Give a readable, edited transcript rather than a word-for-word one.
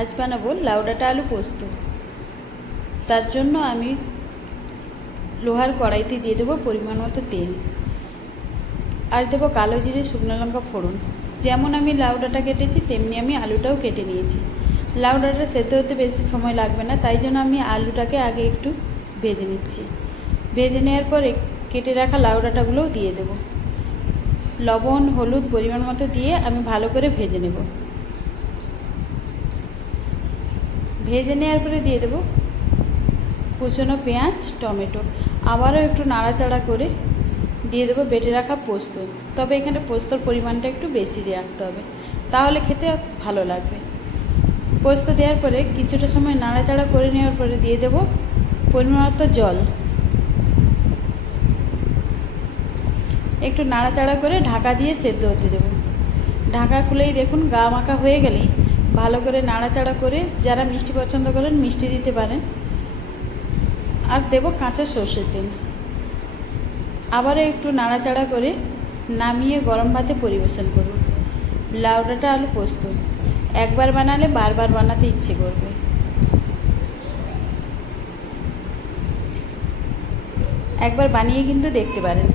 আজ বানাবো লাউ ডাঁটা আলু পোস্ত। তার জন্য আমি লোহার কড়াইতে দিয়ে দেবো পরিমাণ মতো তেল, আর দেবো কালো জিরে, শুকনো লঙ্কা ফোড়ন। যেমন আমি লাউ ডাঁটা কেটেছি তেমনি আমি আলুটাও কেটে নিয়েছি। লাউ ডাঁটা সেদ্ধ হতে বেশি সময় লাগবে না, তাই জন্য আমি আলুটাকে আগে একটু ভেজে নিচ্ছি। ভেজে নেওয়ার পরে কেটে রাখা লাউ ডাঁটাগুলোও দিয়ে দেবো। লবণ হলুদ পরিমাণ মতো দিয়ে আমি ভালো করে ভেজে নেব। ভেজে নেওয়ার পরে দিয়ে দেবো কুচনো পেঁয়াজ, টমেটো। আবারও একটু নাড়াচাড়া করে দিয়ে দেবো বেটে রাখা পোস্ত। তবে এখানে পোস্তর পরিমাণটা একটু বেশি দিয়ে রাখতে হবে, তাহলে খেতে ভালো লাগবে। পোস্ত দেওয়ার পরে কিছুটা সময় নাড়াচাড়া করে নেওয়ার পরে দিয়ে দেবো পরিমাণ মতো জল। একটু নাড়াচাড়া করে ঢাকা দিয়ে সেদ্ধ হতে দেবো। ঢাকা খুলেই দেখুন গা মাখা হয়ে গেলেই ভালো করে নাড়াচাড়া করে, যারা মিষ্টি পছন্দ করেন মিষ্টি দিতে পারেন, আর দেবো কাঁচা সর্ষের তেল। আবারও একটু নাড়াচাড়া করে নামিয়ে গরম ভাতে পরিবেশন করুন। লাউ ডাঁটা আলু পোস্ত একবার বানালে বারবার বানাতে ইচ্ছে করবে। একবার বানিয়ে কিন্তু দেখতে পারেন।